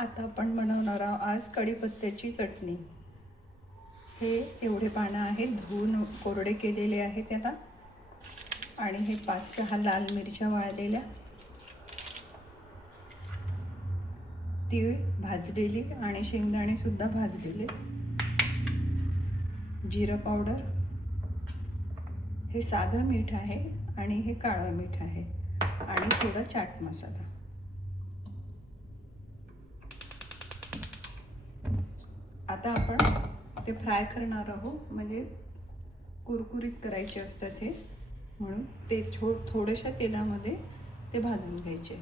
आता आपण बनवणार आहोत आज कढीपत्त्याची चटणी। हे एवढे पानं आहेत, धुवून कोरडे केलेले आहे त्याला। आणि हे 5-6 लाल मिरच्या वाळलेल्या, तीळ भाजलेली आणि शेंगदाणे सुद्धा भाजलेले, जिरा पावडर, हे साधं मीठ आहे आणि हे काळं मीठ आहे, आणि थोडा चाट मसाला। आता आपण ते फ्राय करणार आहोत, म्हणजे कुरकुरीत करायचे असतात हे, म्हणून ते थोड्याशा तेलामध्ये ते भाजून घ्यायचे।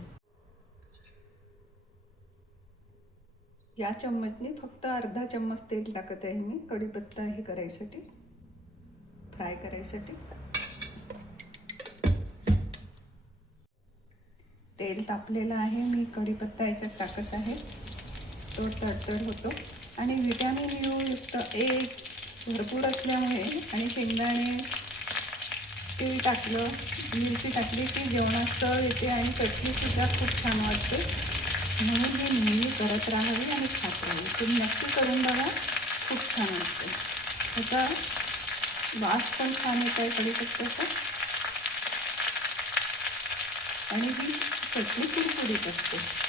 या चम्मचने फक्त अर्धा चम्मच तेल टाकत आहे मी कढीपत्ता हे करायसाठी, फ्राय करायसाठी। तेल तापलेलं आहे, मी कढीपत्ता याच्यात टाकत आहे, तो तडतड होतो। आणि व्हिटॅमिन यू युक्त ए भरपूर असल्यामुळे आणि शेंगदाणे तीळ टाकलं, मिरची टाकली की जेवणात चव येते आणि चटणीसुद्धा खूप छान वाटते, म्हणून मी नेहमी करत राहावी आणि खात राहावी। तुम्ही नक्की करून बघा, खूप छान वाटते। त्याचा वास पण छान येत आहे कढीपत्त्याचा, आणि ही चटणी कुरकुरीत असते।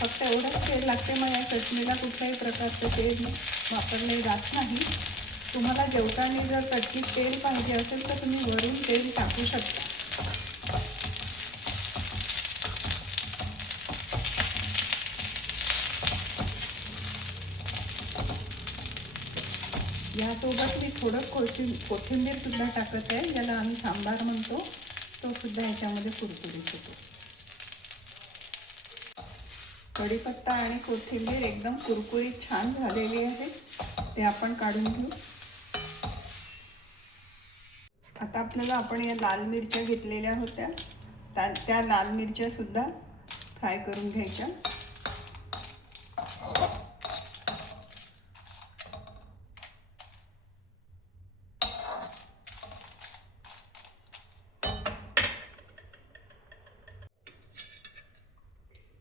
फक्त एवढंच तेल लागते, मग या चटणीला कुठल्याही प्रकारचं तेल वापरले जात नाही। तुम्हाला जेवताना जर चटणीत तेल पाहिजे असेल तर तुम्ही वरून तेल टाकू शकता। यासोबत मी थोडं कोथिंबीर सुद्धा टाकत आहे, ज्याला आम्ही सांबार म्हणतो, तो सुद्धा याच्यामध्ये कुरकुरीत होतो। कढीपत्ता आणि कोथिंबीर एकदम कुरकुरीत छान झालेली आहे, ते आपण काढून घेऊ। आता आपल्याला आपण या लाल मिरच्या घेतलेल्या होत्या, त्या लाल मिरच्या सुद्धा फ्राय करून घ्यायच्या।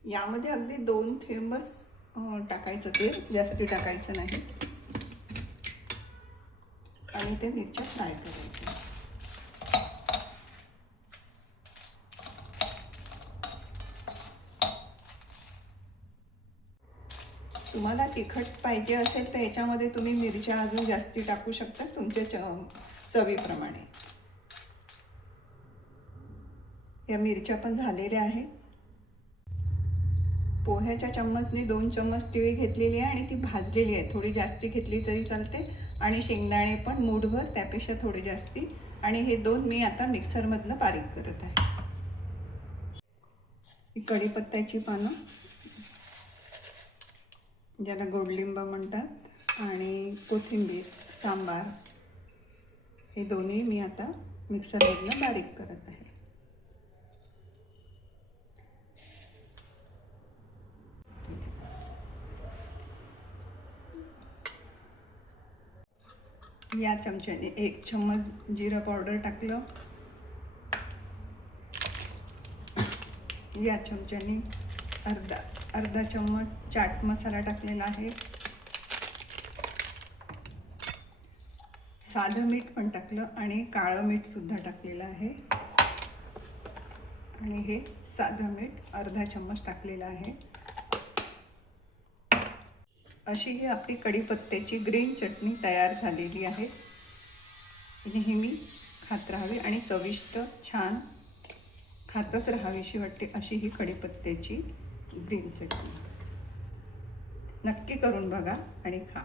यामध्ये अगदी 2 थेंबच टाकायचं, तेल जास्त टाकायचं नाही, आणि ते मिरच्या फ्राय करायच्या। तुम्हाला तिखट पाहिजे असेल तर याच्यामध्ये तुम्ही मिरच्या अजून जास्ती टाकू शकता, तुमच्या चवीप्रमाणे। या मिरच्या पण झालेल्या आहेत। पोह्याच्या चम्मचने 2 चम्मच तीळ घेतलेली आहे आणि ती भाजलेली आहे, थोडी जास्ती घेतली तरी चालते। आणि शेंगदाणे पण मूठभर, त्यापेक्षा थोडी जास्ती। आणि हे 2 मी आता मिक्सरमधनं बारीक करत आहे। ही कढीपत्त्याची पानं, ज्याला गोडलिंब म्हणतात, आणि कोथिंबीर, सांबार, हे दोन्ही मी आता मिक्सरमधनं बारीक करत आहे। या चमच्याने 1 चम्मच जिरा पावडर टाकलं, या चमच्याने अर्धा चम्मच चाट मसाला टाकलेला आहे, साधं मीठ पण टाकलं आणि काळं मीठ सुद्धा टाकलेलं आहे, आणि हे साधं मीठ अर्धा चम्मच टाकलेलं आहे। अशी ही आपली कढीपत्त्याची ग्रीन चटणी तयार झालेली आहे। नेहमी खात राहावी आणि चविष्ट छान खातच राहावीशी वाटते अशी ही कढीपत्त्याची ग्रीन चटणी। नक्की करून बघा आणि खा।